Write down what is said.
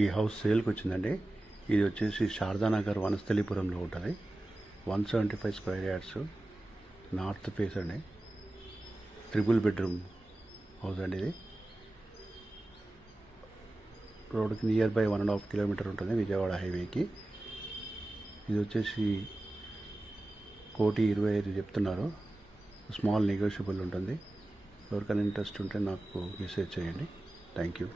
ఈ హౌస్ సేల్కి వచ్చిందండి. ఇది వచ్చేసి శారదానగర్ వనస్థలిపురంలో ఉంటుంది. 175 స్క్వేర్ యార్డ్స్, నార్త్ ఫేస్ అండి. 3 బెడ్రూమ్ హౌస్ అండి. ఇది రోడ్కి నియర్ బై 1.5 కిలోమీటర్ ఉంటుంది విజయవాడ హైవేకి. ఇది వచ్చేసి 1,25,000 చెప్తున్నారు. స్మాల్ నెగోషియబుల్ ఉంటుంది. ఎవరికైనా ఇంట్రెస్ట్ ఉంటే నాకు మెసేజ్ చేయండి. Thank you.